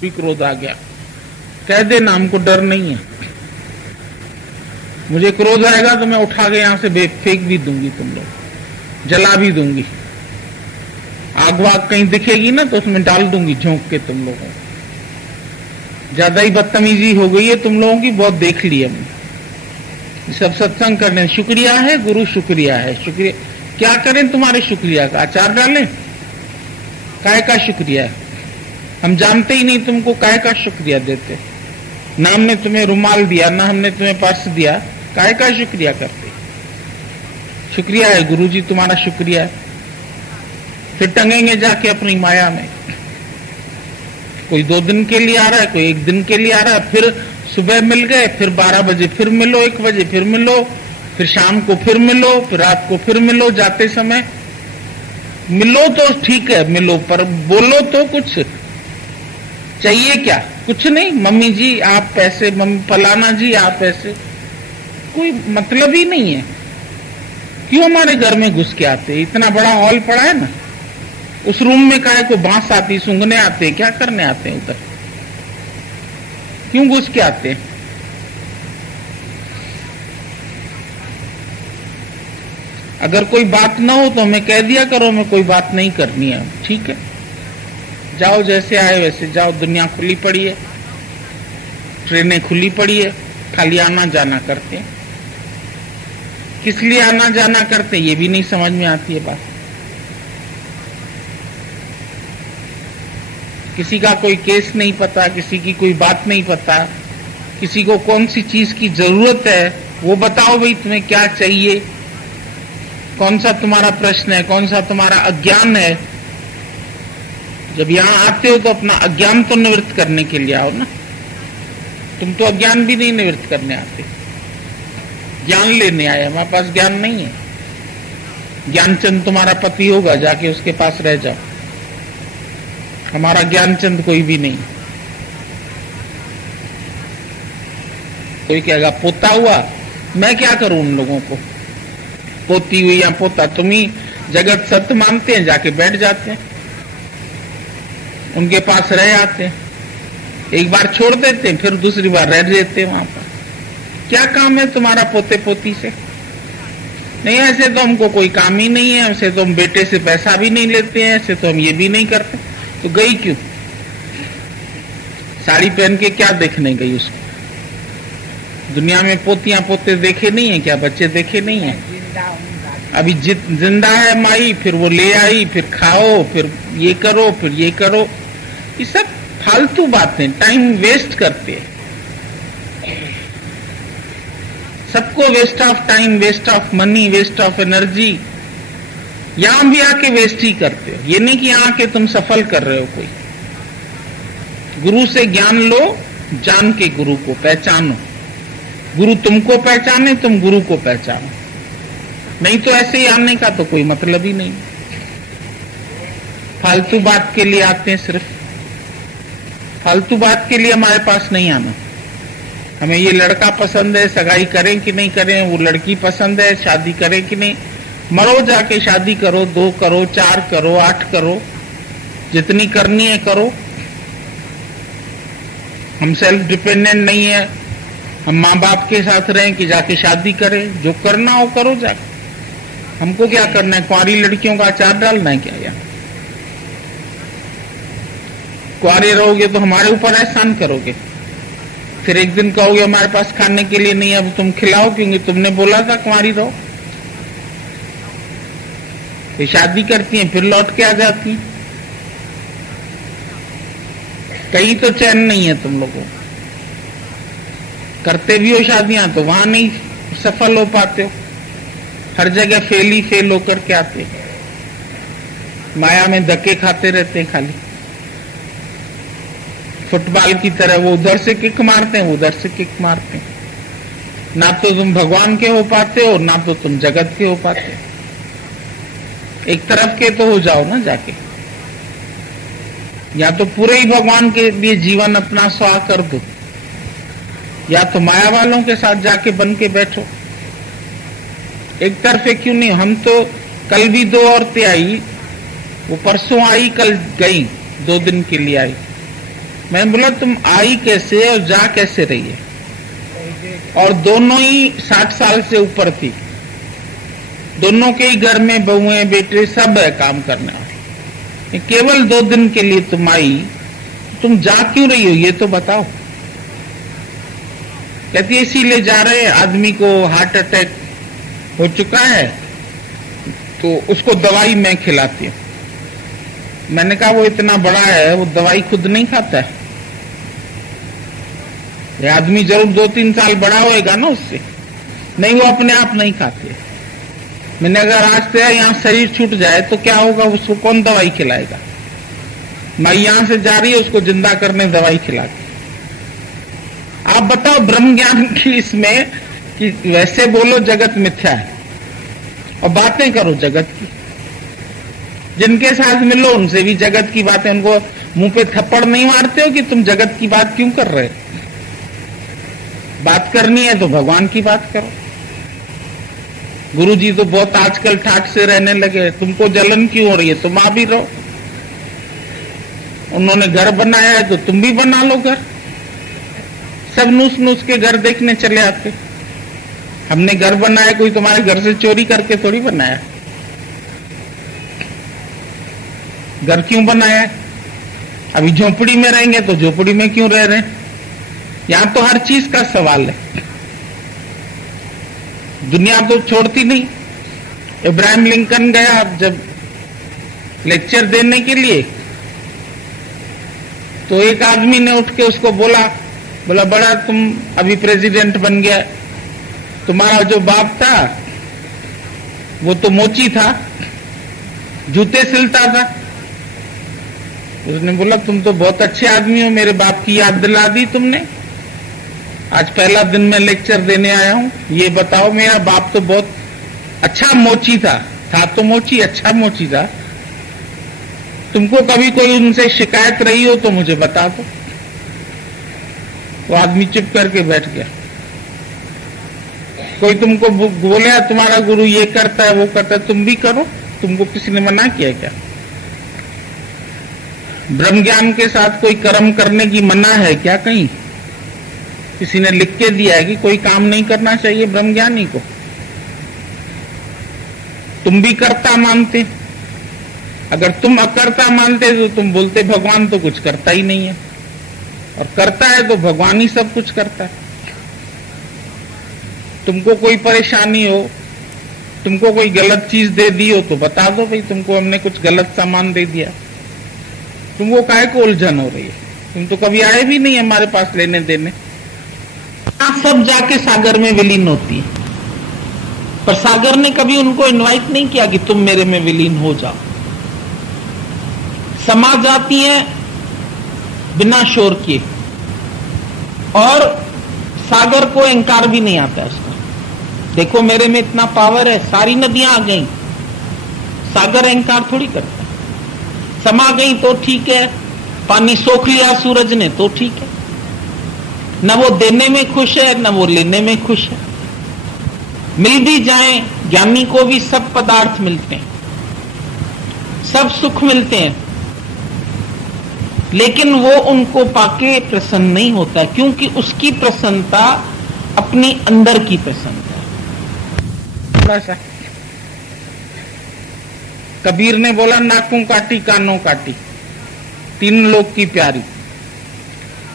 भी क्रोध आ गया, कह देना हमको डर नहीं है, मुझे क्रोध आएगा तो मैं उठा के यहां से फेंक भी दूंगी, तुम लोग जला भी दूंगी, आग वाग कहीं दिखेगी ना तो उसमें डाल दूंगी झोंक के तुम लोगों को। ज्यादा ही बदतमीजी हो गई है तुम लोगों की, बहुत देख लिया हमने। सब सत्संग करने, शुक्रिया है गुरु, शुक्रिया है, शुक्रिया क्या करें तुम्हारे शुक्रिया का, अचार डालें? काय का शुक्रिया है? हम जानते ही नहीं तुमको, काय का शुक्रिया देते? ना हमने तुम्हें रुमाल दिया, ना हमने तुम्हें पर्स दिया, काय का शुक्रिया करते? शुक्रिया है गुरुजी, तुम्हारा शुक्रिया है। फिर टंगेंगे जाके अपनी माया में। कोई 2 दिन के लिए आ रहा है, कोई 1 दिन के लिए आ रहा है, फिर सुबह मिल गए, फिर 12 बजे फिर मिलो, 1 बजे फिर मिलो, फिर शाम को फिर मिलो, फिर रात को फिर मिलो, जाते समय मिलो तो ठीक है मिलो, पर बोलो तो कुछ चाहिए क्या? कुछ नहीं, मम्मी जी आप पैसे, मम्मी फलाना जी आप पैसे, कोई मतलब ही नहीं है। क्यों हमारे घर में घुस के आते? इतना बड़ा हॉल पड़ा है ना, उस रूम में काहे को बांस आती, सूंघने आते, क्या करने आते हैं उधर? क्यों घुस के आते हैं? अगर कोई बात ना हो तो हमें कह दिया करो, हमें कोई बात नहीं करनी है, ठीक है, जाओ जैसे आए वैसे जाओ। दुनिया खुली पड़ी है, ट्रेनें खुली पड़ी है, खाली आना जाना करते हैं। किस लिए आना जाना करते हैं ये भी नहीं समझ में आती है बात। किसी का कोई केस नहीं पता, किसी की कोई बात नहीं पता, किसी को कौन सी चीज की जरूरत है वो बताओ भाई, तुम्हें क्या चाहिए, कौन सा तुम्हारा प्रश्न है, कौन सा तुम्हारा अज्ञान है। जब यहां आते हो तो अपना अज्ञान तो निवृत्त करने के लिए आओ ना। तुम तो अज्ञान भी नहीं निवृत्त करने आते, ज्ञान लेने आए। हमारे पास ज्ञान नहीं है। ज्ञानचंद तुम्हारा पति होगा, जाके उसके पास रह जाओ। हमारा ज्ञानचंद कोई भी नहीं। कोई कहेगा पोता हुआ, मैं क्या करूं उन लोगों को, पोती हुई या पोता, तुम ही जगत सत्य मानते हैं, जाके बैठ जाते हैं, उनके पास रह आते हैं, एक बार छोड़ देते हैं, फिर दूसरी बार रह देते हैं वहां पर। क्या काम है तुम्हारा पोते पोती से? नहीं, ऐसे तो हमको कोई काम ही नहीं है, ऐसे तो हम बेटे से पैसा भी नहीं लेते हैं, ऐसे तो हम ये भी नहीं करते। तो गई क्यों? साड़ी पहन के क्या देखने गई उसको? दुनिया में पोतियां पोते देखे नहीं है क्या? बच्चे देखे नहीं है? अभी जिंदा है माई, फिर वो ले आई, फिर खाओ, फिर ये करो, फिर ये करो। ये सब फालतू बातें, टाइम वेस्ट करते हैं। सबको waste of time, waste of money, waste of energy. यहां भी आके वेस्ट ही करते हो। ये नहीं कि यहां आके तुम सफल कर रहे हो कोई। गुरु से ज्ञान लो, जान के गुरु को पहचानो। गुरु तुमको पहचाने, तुम गुरु को पहचानो। नहीं तो ऐसे ही आने का तो कोई मतलब ही नहीं। फालतू बात के लिए आते हैं, सिर्फ फालतू बात के लिए हमारे पास नहीं आना। हमें ये लड़का पसंद है, सगाई करें कि नहीं करें, वो लड़की पसंद है, शादी करें कि नहीं। मरो जाके शादी करो, 2 करो, 4 करो, 8 करो, जितनी करनी है करो। हम सेल्फ डिपेंडेंट नहीं है, हम माँ बाप के साथ रहें कि जाके शादी करें। जो करना हो करो जाके। हमको क्या करना है? कुंवारी लड़कियों का अचार डालना है क्या? यार कुंवारे रहोगे तो हमारे ऊपर एहसान करोगे, फिर एक दिन कहोगे हमारे पास खाने के लिए नहीं, अब तुम खिलाओ क्योंकि तुमने बोला था कुंवारी रहो। ये शादी करती हैं, फिर लौट के आ जाती हैं। कहीं तो चैन नहीं है तुम लोगों। करते भी हो शादियां तो वहां नहीं सफल हो पाते हो, हर जगह फेल ही फेल होकर के आते। माया में धक्के खाते रहते हैं खाली। फुटबॉल की तरह वो उधर से किक मारते हैं, उधर से किक मारते हैं। ना तो तुम भगवान के हो पाते हो, ना तो तुम जगत के हो पाते हो। एक तरफ के तो हो जाओ ना जाके। या तो पूरे ही भगवान के लिए जीवन अपना स्वाह कर दो, या तो माया वालों के साथ जाके बन के बैठो। एक तरफे क्यों नहीं? हम तो कल भी 2 औरतें आई, वो परसों आई, कल गई, 2 दिन के लिए आई। मैंने बोला तुम आई कैसे और जा कैसे रही है? और दोनों ही 60 साल से ऊपर थी, दोनों के ही घर में बहुएं बेटे सब है काम करने वाले। केवल 2 दिन के लिए तुम आई, तुम जा क्यों रही हो ये तो बताओ। कहती है इसीलिए जा रहे हैं, आदमी को हार्ट अटैक हो चुका है तो उसको दवाई मैं खिलाती हूं। मैंने कहा वो इतना बड़ा है, वो दवाई खुद नहीं खाता है, ये आदमी जरूर 2-3 साल बड़ा होएगा ना उससे, नहीं वो अपने आप नहीं खाते। मैंने अगर आज से यहाँ शरीर छूट जाए तो क्या होगा, उसको कौन दवाई खिलाएगा? मैं यहां से जा रही है उसको जिंदा करने दवाई खिलाती। आप बताओ ब्रह्म ज्ञान की इसमें कि वैसे बोलो जगत मिथ्या है और बातें करो जगत की। जिनके साथ मिलो उनसे भी जगत की बातें, उनको मुंह पे थप्पड़ नहीं मारते हो कि तुम जगत की बात क्यों कर रहे हो? बात करनी है तो भगवान की बात करो। गुरुजी तो बहुत आजकल ठाट से रहने लगे, तुमको जलन क्यों हो रही है? तुम आ भी रहो। उन्होंने घर बनाया है तो तुम भी बना लो घर। सब नूस नूस के घर देखने चले आते। हमने घर बनाया, कोई तुम्हारे घर से चोरी करके थोड़ी बनाया। घर क्यों बनाया है? अभी झोपड़ी में रहेंगे तो झोपड़ी में क्यों रह रहे हैं? यहां तो हर चीज का सवाल है, दुनिया तो छोड़ती नहीं। इब्राहिम लिंकन गया जब लेक्चर देने के लिए तो एक आदमी ने उठ के उसको बोला बड़ा तुम अभी प्रेसिडेंट बन गया, तुम्हारा जो बाप था वो तो मोची था, जूते सिलता था। उसने बोला तुम तो बहुत अच्छे आदमी हो, मेरे बाप की याद दिला दी तुमने। आज पहला दिन मैं लेक्चर देने आया हूं, ये बताओ मेरा बाप तो बहुत अच्छा मोची था तो मोची, अच्छा मोची था। तुमको कभी कोई उनसे शिकायत रही हो तो मुझे बता दो। वो आदमी चुप करके बैठ गया। कोई तुमको बोले तुम्हारा गुरु ये करता है वो करता है, तुम भी करो, तुमको किसी ने मना किया क्या? ब्रह्म ज्ञान के साथ कोई कर्म करने की मना है क्या? कहीं किसी ने लिख के दिया है कि कोई काम नहीं करना चाहिए ब्रह्म ज्ञानी को? तुम भी कर्ता मानते, अगर तुम अकर्ता मानते तो तुम बोलते भगवान तो कुछ करता ही नहीं है, और करता है तो भगवान ही सब कुछ करता है। तुमको कोई परेशानी हो, तुमको कोई गलत चीज दे दी हो तो बता दो भाई तुमको हमने कुछ गलत सामान दे दिया। तुमको काहे को उलझन हो रही है? तुम तो कभी आए भी नहीं हमारे पास लेने देने। सब जाके सागर में विलीन होती है, पर सागर ने कभी उनको इनवाइट नहीं किया कि तुम मेरे में विलीन हो जाओ। समा जाती है बिना शोर किए, और सागर को इंकार भी नहीं आता है उसका। देखो मेरे में इतना पावर है, सारी नदियां आ गई, सागर इंकार थोड़ी करता। समा गई तो ठीक है, पानी सोख लिया सूरज ने तो ठीक है। न वो देने में खुश है न वो लेने में खुश है। मिल भी जाए, ज्ञानी को भी सब पदार्थ मिलते हैं, सब सुख मिलते हैं, लेकिन वो उनको पाके प्रसन्न नहीं होता, क्योंकि उसकी प्रसन्नता अपनी अंदर की प्रसन्नता है। थोड़ा सा कबीर ने बोला नाकों काटी कानों काटी, 3 लोक की प्यारी।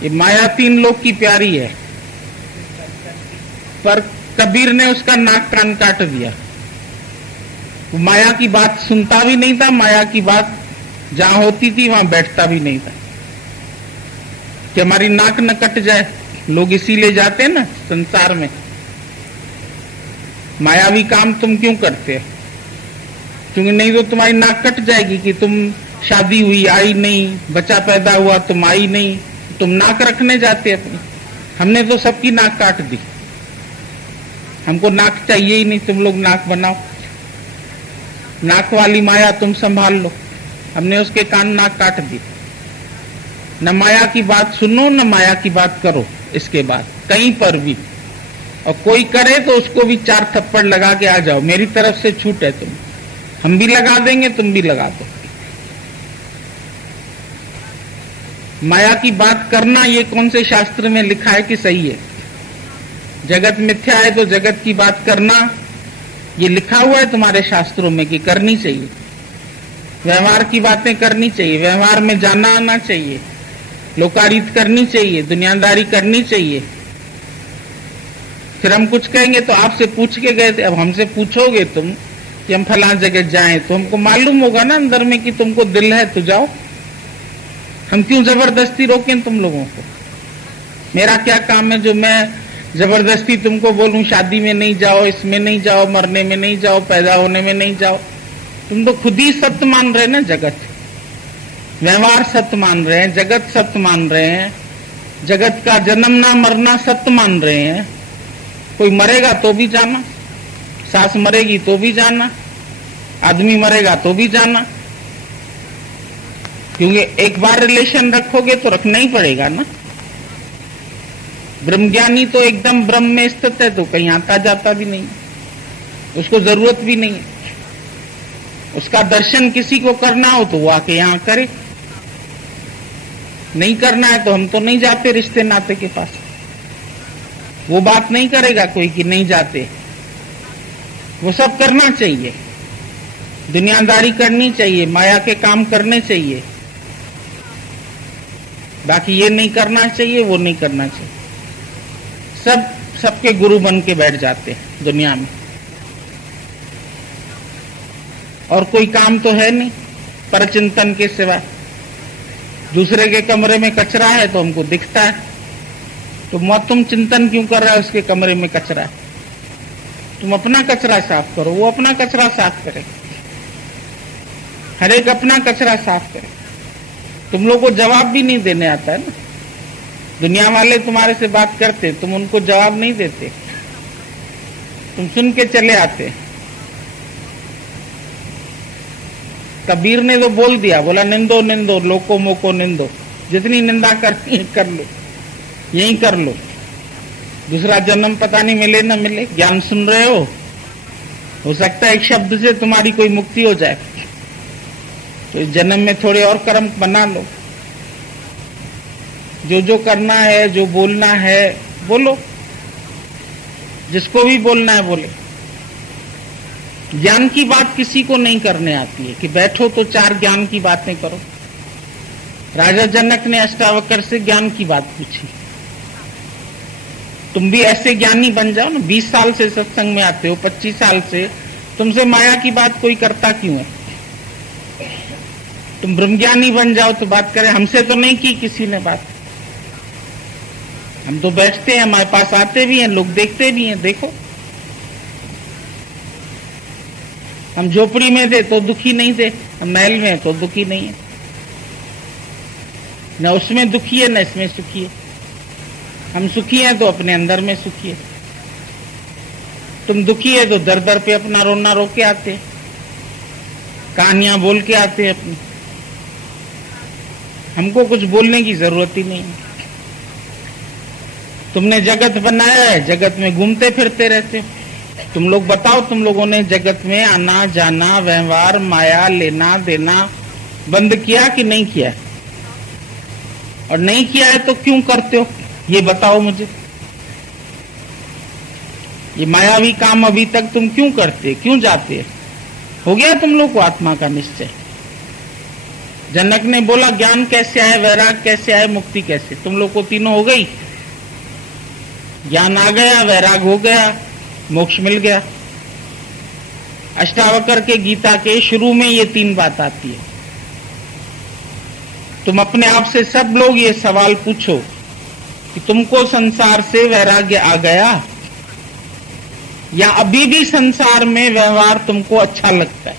ये माया 3 लोक की प्यारी है, पर कबीर ने उसका नाक कान काट दिया। वो माया की बात सुनता भी नहीं था, माया की बात जहां होती थी वहां बैठता भी नहीं था कि हमारी नाक न कट जाए। लोग इसीलिए जाते हैं ना संसार में। मायावी काम तुम क्यों करते हो? क्योंकि नहीं तो तुम्हारी नाक कट जाएगी कि तुम शादी हुई आई नहीं, बच्चा पैदा हुआ तुम आई नहीं, तुम नाक रखने जाते अपनी। हमने तो सबकी नाक काट दी, हमको नाक चाहिए ही नहीं, तुम लोग नाक बनाओ। नाक वाली माया तुम संभाल लो, हमने उसके कान नाक काट दी। न माया की बात सुनो न माया की बात करो इसके बाद कहीं पर भी, और कोई करे तो उसको भी 4 थप्पड़ लगा के आ जाओ, मेरी तरफ से छूट है। तुम हम भी लगा देंगे, तुम भी लगा दो। माया की बात करना ये कौन से शास्त्र में लिखा है कि सही है? जगत मिथ्या है तो जगत की बात करना ये लिखा हुआ है तुम्हारे शास्त्रों में कि करनी चाहिए। व्यवहार की बातें करनी चाहिए, व्यवहार में जाना आना चाहिए, लोकारित करनी चाहिए, दुनियादारी करनी चाहिए। फिर हम कुछ कहेंगे तो आपसे पूछ के गए थे, अब हमसे पूछोगे तुम कि हम फलां जगह जाएं तो हमको मालूम होगा ना अंदर में कि तुमको दिल है तो जाओ। हम क्यों जबरदस्ती रोकें तुम लोगों को? मेरा क्या काम है जो मैं जबरदस्ती तुमको बोलूं शादी में नहीं जाओ, इसमें नहीं जाओ, मरने में नहीं जाओ, पैदा होने में नहीं जाओ? तुम तो खुद ही सत्य मान रहे हैं ना। जगत व्यवहार सत्य मान रहे हैं, जगत सत्य मान रहे हैं, जगत का जन्मना मरना सत्य मान रहे हैं। कोई मरेगा तो भी जाना, सास मरेगी तो भी जाना, आदमी मरेगा तो भी जाना, क्योंकि एक बार रिलेशन रखोगे तो रखना ही पड़ेगा ना। ब्रह्मज्ञानी तो एकदम ब्रह्म में स्थित है, तो कहीं आता जाता भी नहीं, उसको जरूरत भी नहीं है। उसका दर्शन किसी को करना हो तो वो आके यहां करे, नहीं करना है तो हम तो नहीं जाते रिश्ते नाते के पास। वो बात नहीं करेगा कोई कि नहीं जाते। वो सब करना चाहिए, दुनियादारी करनी चाहिए, माया के काम करने चाहिए, बाकी ये नहीं करना चाहिए, वो नहीं करना चाहिए। सब सबके गुरु बन के बैठ जाते हैं दुनिया में, और कोई काम तो है नहीं परचिंतन के सिवा। दूसरे के कमरे में कचरा है तो हमको दिखता है, तो तुम चिंतन क्यों कर रहे हो उसके कमरे में कचरा है? तुम अपना कचरा साफ करो, वो अपना कचरा साफ करे, हर एक अपना कचरा साफ करे। तुम लोग को जवाब भी नहीं देने आता है ना। दुनिया वाले तुम्हारे से बात करते, तुम उनको जवाब नहीं देते, तुम सुन के चले आते। कबीर ने तो बोल दिया, बोला निंदो निंदो लोको मोको निंदो, जितनी निंदा करनी है कर लो, यही कर लो, दूसरा जन्म पता नहीं मिले ना मिले। ज्ञान सुन रहे हो सकता है एक शब्द से तुम्हारी कोई मुक्ति हो जाए, तो इस जन्म में थोड़े और कर्म बना लो। जो जो करना है, जो बोलना है बोलो, जिसको भी बोलना है बोले। ज्ञान की बात किसी को नहीं करने आती है कि बैठो तो चार ज्ञान की बातें करो। राजा जनक ने अष्टावक्र से ज्ञान की बात पूछी। तुम भी ऐसे ज्ञानी बन जाओ ना, 20 साल से सत्संग में आते हो, 25 साल से, तुमसे माया की बात कोई करता क्यों है? तुम ब्रह्मज्ञानी बन जाओ तो बात करें। हमसे तो नहीं की किसी ने बात, हम तो बैठते हैं, हमारे पास आते भी हैं, लोग देखते भी हैं। देखो हम झोपड़ी में थे तो दुखी नहीं थे, हम महल में तो दुखी नहीं है, न उसमें दुखी है न इसमें सुखी है। हम सुखी हैं तो अपने अंदर में सुखी है। तुम दुखी है तो दर दर पे अपना रोना रो के आते, कहानियां बोल के आते अपनी। हमको कुछ बोलने की जरूरत ही नहीं है। तुमने जगत बनाया है, जगत में घूमते फिरते रहते हो। तुम लोग बताओ, तुम लोगों ने जगत में आना जाना, व्यवहार, माया, लेना देना बंद किया कि नहीं किया? और नहीं किया है तो क्यों करते हो ये बताओ मुझे। ये मायावी काम अभी तक तुम क्यों करते, क्यों जाते? हो गया तुम लोग को आत्मा का निश्चय? जनक ने बोला ज्ञान कैसे आए, वैराग कैसे आए, मुक्ति कैसे? तुम लोग को तीनों हो गई। ज्ञान आ गया, वैराग हो गया, मोक्ष मिल गया। अष्टावक्र के गीता के शुरू में ये तीन बात आती है। तुम अपने आप से सब लोग ये सवाल पूछो कि तुमको संसार से वैराग्य आ गया, या अभी भी संसार में व्यवहार तुमको अच्छा लगता है,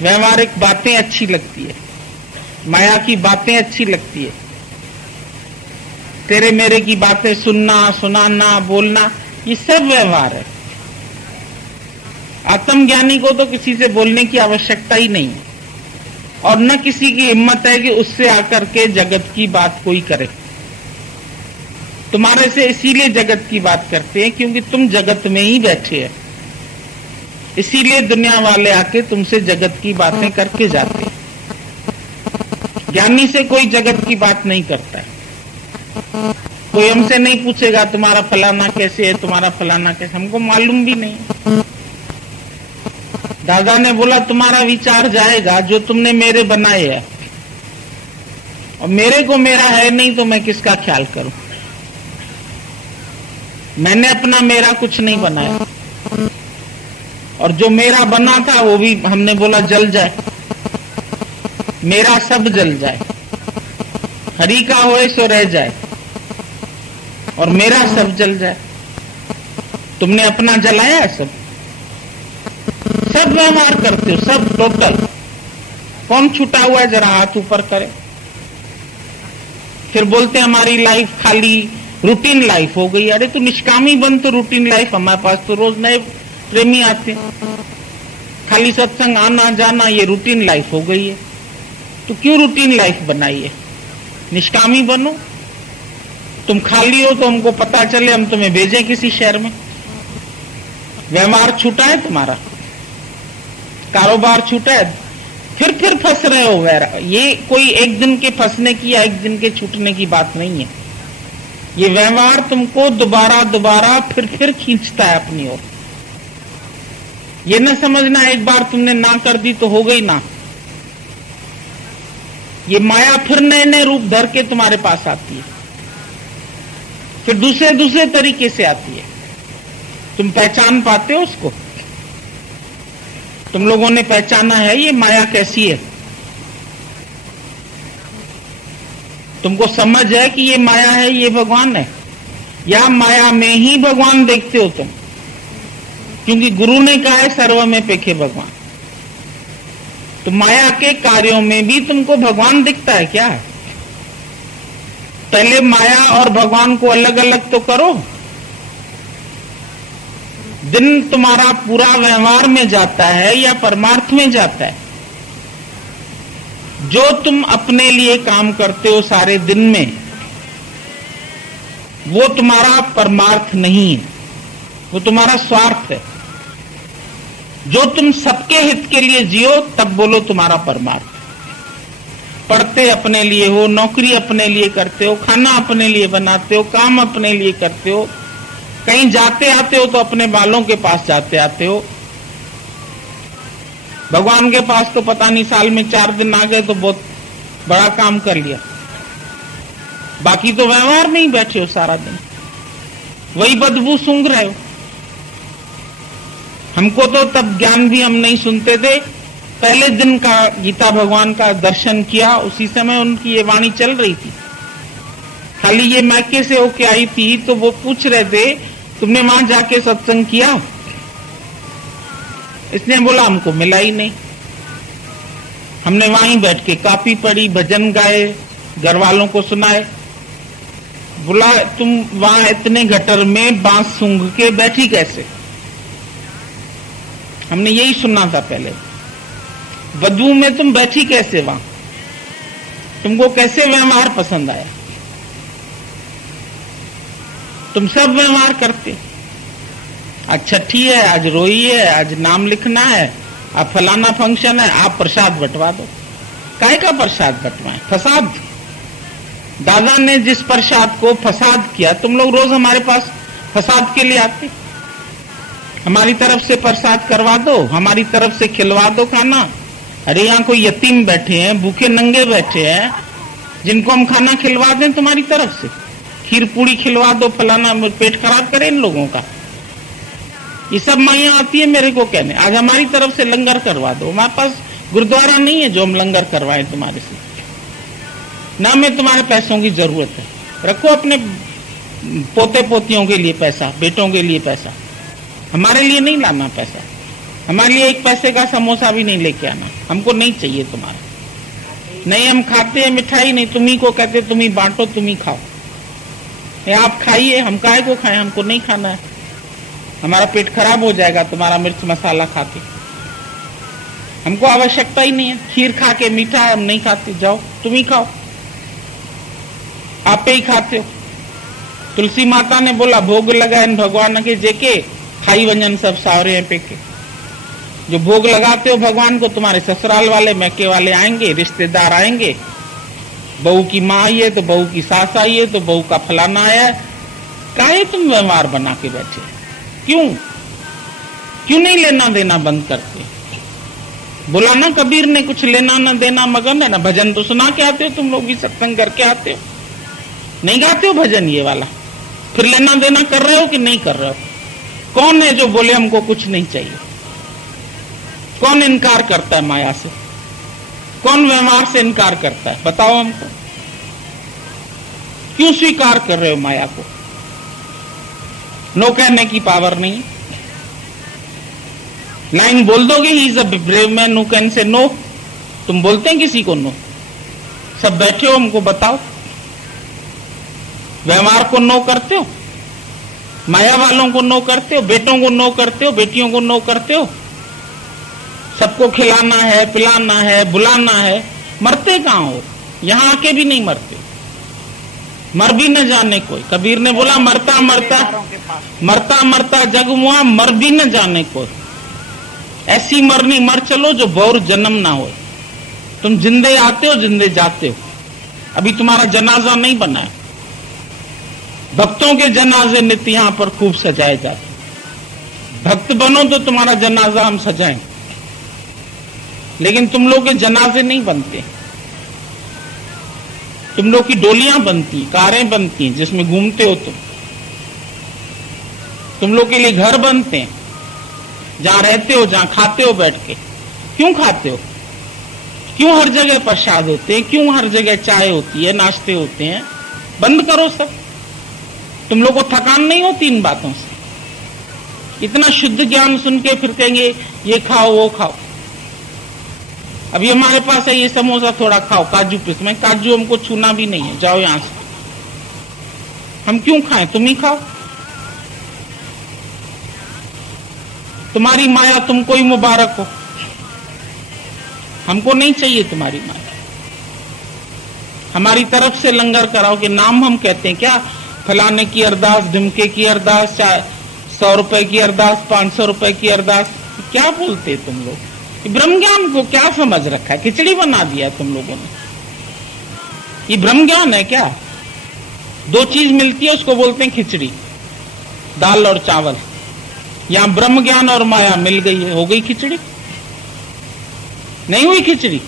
व्यवहारिक बातें अच्छी लगती है, माया की बातें अच्छी लगती है, तेरे मेरे की बातें सुनना, सुनाना, बोलना, ये सब व्यवहार है। आत्मज्ञानी को तो किसी से बोलने की आवश्यकता ही नहीं है, और न किसी की हिम्मत है कि उससे आकर के जगत की बात कोई करे। तुम्हारे से इसीलिए जगत की बात करते हैं क्योंकि तुम जगत में ही बैठे हैं, इसीलिए दुनिया वाले आके तुमसे जगत की बातें करके जाते हैं। ज्ञानी से कोई जगत की बात नहीं करता है। कोई हमसे नहीं पूछेगा तुम्हारा फलाना कैसे है, तुम्हारा फलाना कैसे, हमको मालूम भी नहीं। दादा ने बोला तुम्हारा विचार जाएगा जो तुमने मेरे बनाए है, और मेरे को मेरा है नहीं तो मैं किसका ख्याल करूं। मैंने अपना मेरा कुछ नहीं बनाया, और जो मेरा बना था वो भी हमने बोला जल जाए, मेरा सब जल जाए, हरि का होए सो रह जाए, और मेरा सब जल जाए। तुमने अपना जलाया है सब व्यवहार करते हो, सब टोटल। कौन छूटा हुआ है, जरा हाथ ऊपर करे। फिर बोलते हमारी लाइफ खाली रूटीन लाइफ हो गई। अरे तू निष्कामी बन तो रूटीन लाइफ, हमारे पास तो रोज नए प्रेमी आते हैं, खाली सत्संग आना जाना ये रूटीन लाइफ हो गई है। तो क्यों रूटीन लाइफ बनाई है? निष्कामी बनो। तुम खाली हो तो हमको पता चले, हम तुम्हें भेजें किसी शहर में। व्यवहार छूटा है तुम्हारा, कारोबार छूटा है, फिर फंस रहे हो वैरा। ये कोई एक दिन के फंसने की या एक दिन के छूटने की बात नहीं है। ये व्यवहार तुमको दोबारा फिर खींचता है अपनी ओर। ये न समझना एक बार तुमने ना कर दी तो हो गई ना। ये माया फिर नए नए रूप धर के तुम्हारे पास आती है, फिर दूसरे तरीके से आती है। तुम पहचान पाते हो उसको? तुम लोगों ने पहचाना है ये माया कैसी है? तुमको समझ है कि ये माया है, ये भगवान है, या माया में ही भगवान देखते हो तुम? क्योंकि गुरु ने कहा है सर्व में पेखे भगवान। तो माया के कार्यों में भी तुमको भगवान दिखता है क्या? पहले माया और भगवान को अलग अलग तो करो। दिन तुम्हारा पूरा व्यवहार में जाता है या परमार्थ में जाता है? जो तुम अपने लिए काम करते हो सारे दिन में, वो तुम्हारा परमार्थ नहीं है, वो तुम्हारा स्वार्थ है। जो तुम सबके हित के लिए जियो तब बोलो तुम्हारा परमार्थ। पढ़ते अपने लिए हो, नौकरी अपने लिए करते हो, खाना अपने लिए बनाते हो, काम अपने लिए करते हो, कहीं जाते आते हो तो अपने बालों के पास जाते आते हो। भगवान के पास तो पता नहीं साल में 4 दिन आ गए तो बहुत बड़ा काम कर लिया। बाकी तो व्यवहार में ही बैठे हो सारा दिन, वही बदबू सूंघ रहे हो। हमको तो तब ज्ञान भी हम नहीं सुनते थे। पहले दिन का गीता भगवान का दर्शन किया, उसी समय उनकी ये वाणी चल रही थी। खाली ये मैके से होके आई थी तो वो पूछ रहे थे तुमने वहां जाके सत्संग किया? इसने बोला हमको मिला ही नहीं। हमने वहीं बैठ के कापी पढ़ी, भजन गाए, घर वालों को सुनाए। बोला तुम वहां इतने गटर में बांस सूंघ के बैठी कैसे? हमने यही सुना था पहले। बदबू में तुम बैठी कैसे वहां? तुमको कैसे व्यवहार पसंद आया? तुम सब व्यवहार करते। आज छठी है, आज रोई है, आज नाम लिखना है, अब फलाना फंक्शन है, आप प्रसाद बंटवा दो। काय का प्रसाद बंटवाएं? फसाद। दादा ने जिस प्रसाद को फसाद किया, तुम लोग रोज हमारे पास फसाद के लिए आते। हमारी तरफ से प्रसाद करवा दो, हमारी तरफ से खिलवा दो खाना। अरे यहाँ कोई यतीम बैठे हैं, भूखे नंगे बैठे हैं, जिनको हम खाना खिलवा दें तुम्हारी तरफ से। खीर पूड़ी खिलवा दो, फलाना, पेट खराब करे इन लोगों का। ये सब माइयां आती है मेरे को कहने, आज हमारी तरफ से लंगर करवा दो। हमारे पास गुरुद्वारा नहीं है जो हम लंगर करवाएं तुम्हारे से। ना में तुम्हारे पैसों की जरूरत है, रखो अपने पोते पोतियों के लिए पैसा, बेटों के लिए पैसा। हमारे लिए नहीं लाना पैसा। हमारे लिए 1 पैसे का समोसा भी नहीं लेके आना, हमको नहीं चाहिए तुम्हारा। नहीं, हम खाते हैं मिठाई नहीं, तुम्ही को कहते तुम ही बांटो, तुम ही खाओ। आप खाइए, हम काहे को खाएं? हमको नहीं खाना है, हमारा पेट खराब हो जाएगा तुम्हारा मिर्च मसाला खा के। हमको आवश्यकता ही नहीं है। खीर खा के मीठा है, हम नहीं खाते, जाओ तुम ही खाओ, आप ही खाते हो। तुलसी माता ने बोला भोग लगा इन भगवान के जेके खाई वंजन सब सावरे पे के। जो भोग लगाते हो भगवान को, तुम्हारे ससुराल वाले मैके वाले आएंगे, रिश्तेदार आएंगे, बहू की माँ आई है तो बहू की सास आई है तो बहू का फलाना आया है। काहे तुम व्यवहार बना के बैठे? क्यों नहीं लेना देना बंद करते? बोला ना कबीर ने, कुछ लेना ना देना मगन है ना। भजन तो सुना के आते हो तुम लोग भी, सत्संग करके आते हो, नहीं गाते हो भजन ये वाला? फिर लेना देना कर रहे हो कि नहीं कर रहे हो? कौन है जो बोले हमको कुछ नहीं चाहिए? कौन इनकार करता है माया से? कौन व्यवहार से इनकार करता है? बताओ हमको। क्यों स्वीकार कर रहे हो माया को? नो कहने की पावर नहीं। लाइन बोल दोगे, he is a brave man who can say no. तुम बोलते हैं किसी को नो? सब बैठे हो, हमको बताओ। व्यवहार को नो करते हो? माया वालों को नो करते हो? बेटों को नो करते हो? बेटियों को नो करते हो? सबको खिलाना है, पिलाना है, बुलाना है। मरते कहां हो? यहां आके भी नहीं मरते। मर भी न जाने कोई। कबीर ने बोला मरता मरता मरता मरता जग मुआ, मर भी न जाने कोई। ऐसी मरनी मर चलो जो बौर जन्म ना हो। तुम जिंदे आते हो, जिंदे जाते हो। अभी तुम्हारा जनाजा नहीं बना है। भक्तों के जनाजे नित्य यहां पर खूब सजाए जाते। भक्त बनो तो तुम्हारा जनाजा हम सजाएं, लेकिन तुम लोग के जनाजे नहीं बनते। तुम लोग की डोलियां बनती, कारें बनती जिसमें घूमते हो तुम लोग के लिए घर बनते हैं, जहां रहते हो, जहां खाते हो बैठ के। क्यों खाते हो? क्यों हर जगह प्रसाद होते हैं? क्यों हर जगह चाय होती है, नाश्ते होते हैं? बंद करो सब। तुम लोग को थकान नहीं होती इन बातों से? इतना शुद्ध ज्ञान सुन के फिर कहेंगे ये खाओ वो खाओ। अभी हमारे पास है ये समोसा, थोड़ा खाओ, काजू पिस। मैं काजू हमको छूना भी नहीं है, जाओ यहां से। हम क्यों खाएं? तुम ही खाओ। तुम्हारी माया तुमको ही मुबारक हो, हमको नहीं चाहिए तुम्हारी माया। हमारी तरफ से लंगर कराओ कि नाम हम कहते हैं क्या? फलाने की अरदास, ढिमके की अरदास, 100 रुपए की अरदास, 500 रुपए की अरदास। क्या बोलते तुम लोग? ब्रह्म ज्ञान को क्या समझ रखा है? खिचड़ी बना दिया तुम लोगों ने। ये ब्रह्म ज्ञान है क्या? दो चीज मिलती है उसको बोलते हैं खिचड़ी, दाल और चावल। यहां ब्रह्म ज्ञान और माया मिल गई है, हो गई खिचड़ी। नहीं हुई खिचड़ी?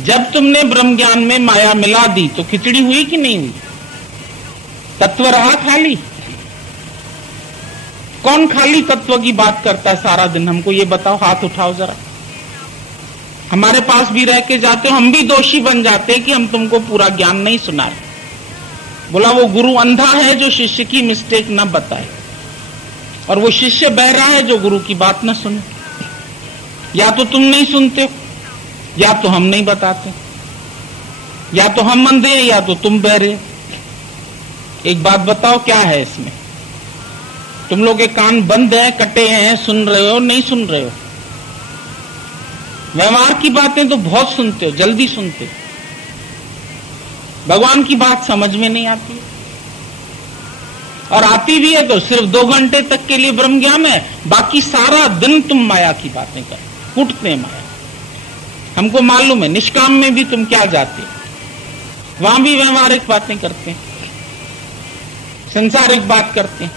जब तुमने ब्रह्म ज्ञान में माया मिला दी तो खिचड़ी हुई कि नहीं हुई? तत्व रहा खाली? कौन खाली तत्व की बात करता है सारा दिन? हमको ये बताओ, हाथ उठाओ जरा। हमारे पास भी रह के जाते हो, हम भी दोषी बन जाते हैं कि हम तुमको पूरा ज्ञान नहीं सुना रहे। बोला वो गुरु अंधा है जो शिष्य की मिस्टेक न बताए, और वो शिष्य बहरा है जो गुरु की बात न सुने। या तो तुम नहीं सुनते हो, या तो हम नहीं बताते। या तो हम अंधे हैं, या तो तुम बहरे। एक बात बताओ, क्या है इसमें? तुम लोग के कान बंद है, कटे हैं, सुन रहे हो नहीं सुन रहे हो? व्यवहार की बातें तो बहुत सुनते हो, जल्दी सुनते हो। भगवान की बात समझ में नहीं आती, और आती भी है तो सिर्फ 2 घंटे तक के लिए ब्रह्म ज्ञान है। बाकी सारा दिन तुम माया की बातें कर, कुटते माया। हमको मालूम है, निष्काम में भी तुम क्या जाते, वहां भी व्यवहारिक बातें करते हैं, संसारिक बात करते हैं,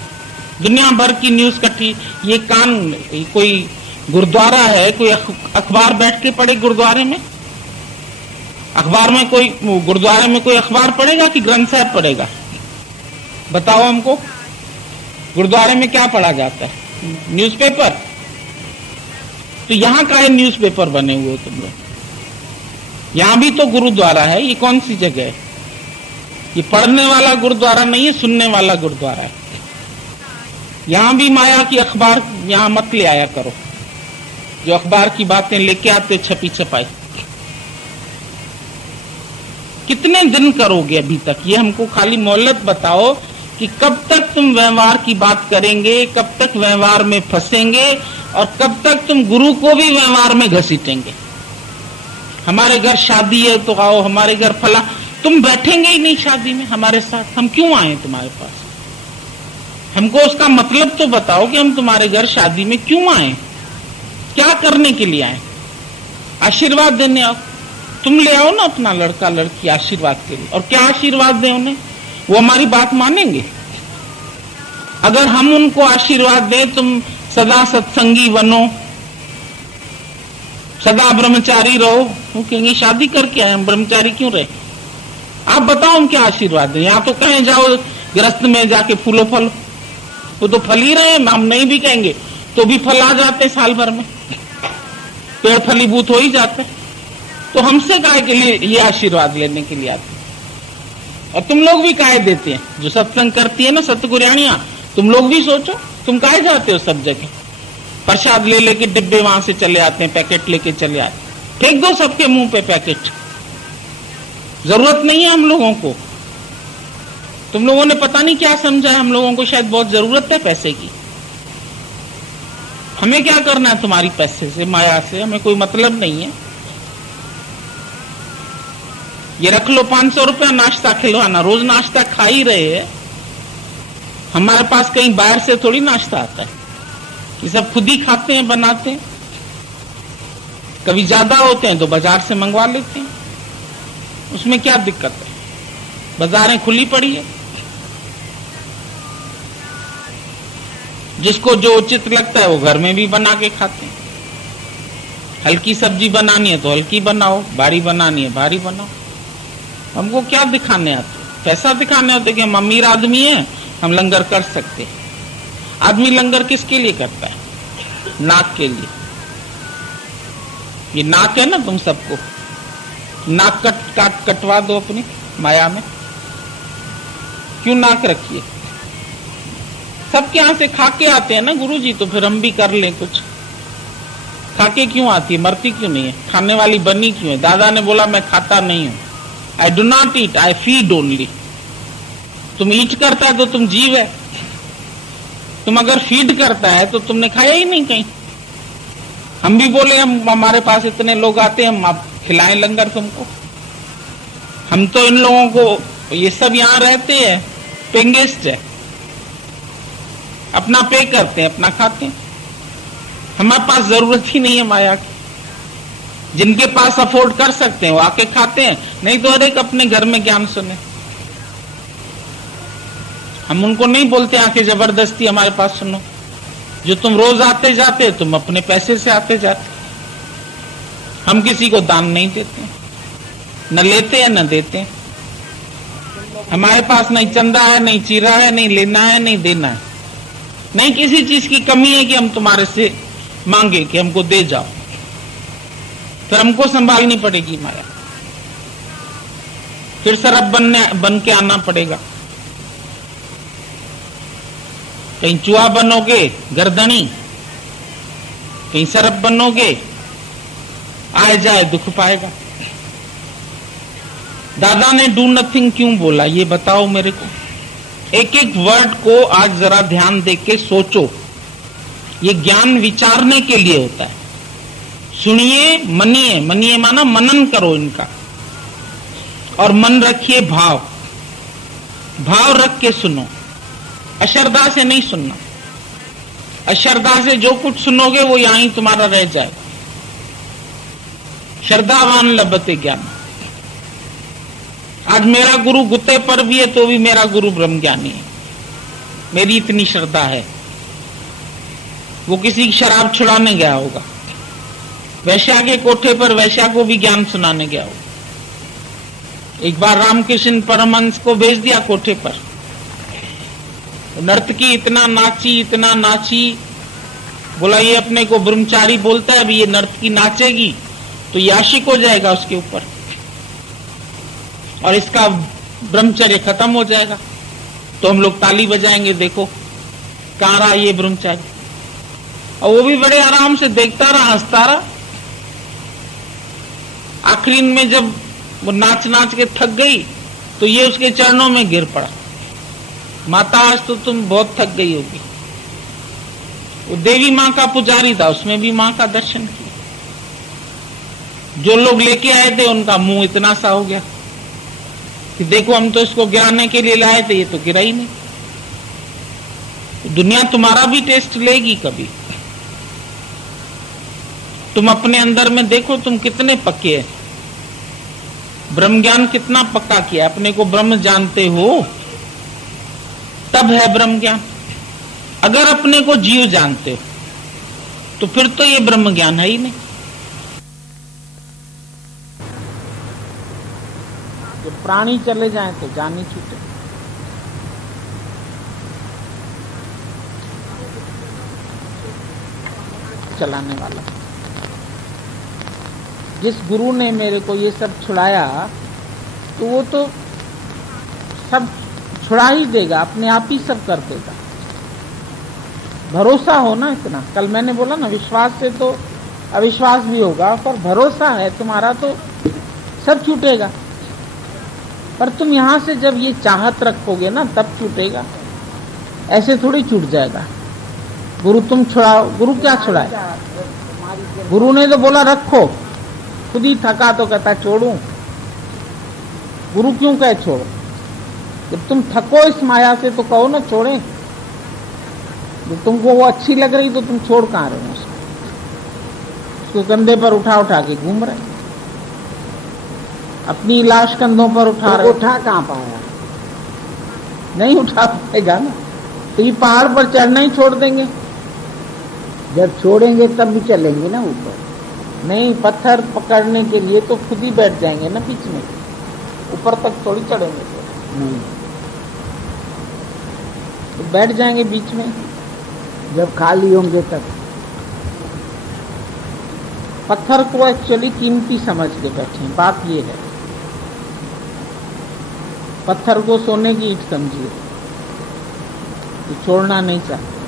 दुनिया भर की न्यूज इकट्ठी। ये कान कोई गुरुद्वारा है, कोई अखबार बैठ के पढ़े गुरुद्वारे में? अखबार में कोई, गुरुद्वारे में कोई अखबार पढ़ेगा कि ग्रंथ साहब पढ़ेगा? बताओ हमको। गुरुद्वारे में क्या पढ़ा जाता है? न्यूज़पेपर। तो यहां का है न्यूज़पेपर बने हुए तुम लोग? यहां भी तो गुरुद्वारा है। ये कौन सी जगह है? ये पढ़ने वाला गुरुद्वारा नहीं है, सुनने वाला गुरुद्वारा है। यहां भी माया की अखबार यहां मत ले आया करो, जो अखबार की बातें लेके आते छपी छपाई। कितने दिन करोगे अभी तक? ये हमको खाली मोहलत बताओ कि कब तक तुम व्यवहार की बात करेंगे, कब तक व्यवहार में फंसेंगे, और कब तक तुम गुरु को भी व्यवहार में घसीटेंगे। हमारे घर शादी है तो आओ, हमारे घर फला। तुम बैठेंगे ही नहीं शादी में हमारे साथ। हम क्यों आए तुम्हारे पास? हमको उसका मतलब तो बताओ कि हम तुम्हारे घर शादी में क्यों आए, क्या करने के लिए आए? आशीर्वाद देने आओ, तुम ले आओ ना अपना लड़का लड़की आशीर्वाद के लिए, और क्या आशीर्वाद दें उन्हें? वो हमारी बात मानेंगे? अगर हम उनको आशीर्वाद दें तुम सदा सत्संगी बनो, सदा ब्रह्मचारी रहो, वो कहेंगे शादी करके आए हम, ब्रह्मचारी क्यों रहे? आप बताओ हम क्या आशीर्वाद दें? यहाँ तो कहें जाओ गृहस्थ में जाके फूलो फल, वो तो फल ही रहे हैं, हम नहीं भी कहेंगे तो भी फल आ जाते साल भर में, पेड़ फलीभूत हो ही जाते। तो हमसे काहे के लिए ये आशीर्वाद लेने के लिए आते? और तुम लोग भी काहे देते हैं? जो सत्संग करती है ना सतगुरानियां, तुम लोग भी सोचो, तुम काहे जाते हो सब जगह? प्रसाद ले लेके डिब्बे वहां से चले आते हैं, पैकेट लेके चले आते, फेंक दो सबके मुंह पे पैकेट। जरूरत नहीं है हम लोगों को। तुम लोगों ने पता नहीं क्या समझा है, हम लोगों को शायद बहुत जरूरत है पैसे की। हमें क्या करना है तुम्हारी पैसे से, माया से? हमें कोई मतलब नहीं है। ये रख लो 500 रुपया, नाश्ता खिलवाना, रोज नाश्ता खा ही रहे हैं। हमारे पास कहीं बाहर से थोड़ी नाश्ता आता है, ये सब खुद ही खाते हैं, बनाते हैं। कभी ज्यादा होते हैं तो बाजार से मंगवा लेते हैं, उसमें क्या दिक्कत है? बाजारें खुली पड़ी है, जिसको जो उचित लगता है वो घर में भी बना के खाते हैं। हल्की सब्जी बनानी है तो हल्की बनाओ, भारी बनानी है भारी बनाओ। हमको क्या दिखाने आते? पैसा दिखाने होते कि हम अमीर आदमी हैं, हम लंगर कर सकते हैं। आदमी लंगर किसके लिए करता है? नाक के लिए। ये नाक है ना तुम सबको, नाक कटवा दो अपनी माया में। क्यों नाक रखिए? सबके यहां से खाके आते हैं ना गुरुजी, तो फिर हम भी कर लें कुछ। खाके क्यों आती है? मरती क्यों नहीं है? खाने वाली बनी क्यों है? दादा ने बोला मैं खाता नहीं हूं, I do not eat, I feed only. तुम ईट करता है तो तुम जीव है, तुम अगर फीड करता है तो तुमने खाया ही नहीं कहीं। हम भी बोले हम हमारे पास इतने लोग आते हैं, हम आप खिलाएं लंगर तुमको। हम तो इन लोगों को, ये सब यहां रहते हैं, पेंगेस्ट है, अपना पे करते हैं, अपना खाते हैं। हमारे पास जरूरत ही नहीं है माया की। जिनके पास अफोर्ड कर सकते हैं वो आके खाते हैं, नहीं तो हर एक अपने घर में ज्ञान सुने। हम उनको नहीं बोलते आके जबरदस्ती हमारे पास सुनो। जो तुम रोज आते जाते, तुम अपने पैसे से आते जाते। हम किसी को दान नहीं देते, न लेते हैं न देते हैं। हमारे पास नहीं चंदा है, नहीं चीरा है, नहीं लेना है, नहीं देना है। नहीं किसी चीज की कमी है कि हम तुम्हारे से मांगे कि हमको दे जाओ, फिर हमको संभालनी पड़ेगी माया, फिर सरब बन के आना पड़ेगा। कहीं चूहा बनोगे गर्दनी, कहीं सरब बनोगे, आए जाए दुख पाएगा। दादा ने डू नथिंग क्यों बोला ये बताओ मेरे को। एक एक वर्ड को आज जरा ध्यान दे के सोचो। ये ज्ञान विचारने के लिए होता है। सुनिए, मनिए, मनिए माना मनन करो इनका, और मन रखिए भाव, भाव रख के सुनो। अश्रद्धा से नहीं सुनना। अश्रद्धा से जो कुछ सुनोगे वो यहां ही तुम्हारा रह जाएगा। श्रद्धावान लभते ज्ञान। आज मेरा गुरु गुत्ते पर भी है तो भी मेरा गुरु ब्रह्म ज्ञानी है, मेरी इतनी श्रद्धा है। वो किसी की शराब छुड़ाने गया होगा, वैश्या के कोठे पर वैश्या को भी ज्ञान सुनाने गया होगा। एक बार रामकृष्ण परमहंस को भेज दिया कोठे पर। नर्तकी इतना नाची, बोला ये अपने को ब्रह्मचारी बोलता है, अभी ये नर्तकी नाचेगी तो ये आशिक हो जाएगा उसके ऊपर और इसका ब्रह्मचर्य खत्म हो जाएगा, तो हम लोग ताली बजाएंगे, देखो कहां रहा ये ब्रह्मचारी। और वो भी बड़े आराम से देखता रहा, हंसता रहा। आखिरी में जब वो नाच नाच के थक गई तो ये उसके चरणों में गिर पड़ा। माता आज तो तुम बहुत थक गई होगी। वो देवी माँ का पुजारी था, उसमें भी माँ का दर्शन किया। जो लोग लेके आए थे उनका मुंह इतना सा हो गया कि देखो हम तो इसको गिराने के लिए लाए थे, ये तो गिरा ही नहीं। दुनिया तुम्हारा भी टेस्ट लेगी कभी। तुम अपने अंदर में देखो तुम कितने पक्के हैं। ब्रह्म ज्ञान कितना पक्का किया, अपने को ब्रह्म जानते हो तब है ब्रह्म ज्ञान। अगर अपने को जीव जानते हो तो फिर तो ये ब्रह्म ज्ञान है ही नहीं। जब प्राणी चले जाएं तो जान ही छूटे। चलाने वाला जिस गुरु ने मेरे को ये सब छुड़ाया तो वो तो सब छुड़ा ही देगा, अपने आप ही सब कर देगा। भरोसा हो ना इतना। कल मैंने बोला ना, विश्वास से तो अविश्वास भी होगा, पर भरोसा है तुम्हारा तो सब छूटेगा। पर तुम यहां से जब ये चाहत रखोगे ना तब छूटेगा, ऐसे थोड़ी छूट जाएगा। गुरु तुम छुड़ाओ, गुरु क्या छुड़ाए? गुरु ने तो बोला रखो, खुद ही थका तो कहता छोड़ूं। गुरु क्यों कहे छोड़ो? जब तुम थको इस माया से तो कहो ना छोड़े। जब तुमको वो अच्छी लग रही तो तुम छोड़ कहां रहे हो उसको कंधे पर उठा उठा के घूम रहे, अपनी लाश कंधों पर उठा रहे। उठा कहां पाया? नहीं उठा पाएगा ना, तो ये पहाड़ पर चढ़ना ही छोड़ देंगे। जब छोड़ेंगे तब भी चलेंगे ना ऊपर। नहीं, पत्थर पकड़ने के लिए तो खुद ही बैठ जाएंगे ना बीच में, ऊपर तक थोड़ी चढ़ेंगे। नहीं, तो बैठ जाएंगे बीच में जब खाली होंगे तब। पत्थर को एक्चुअली कीमती समझ के बैठे, बात ये है। पत्थर को सोने की ईंट समझिए, तो छोड़ना नहीं चाहते।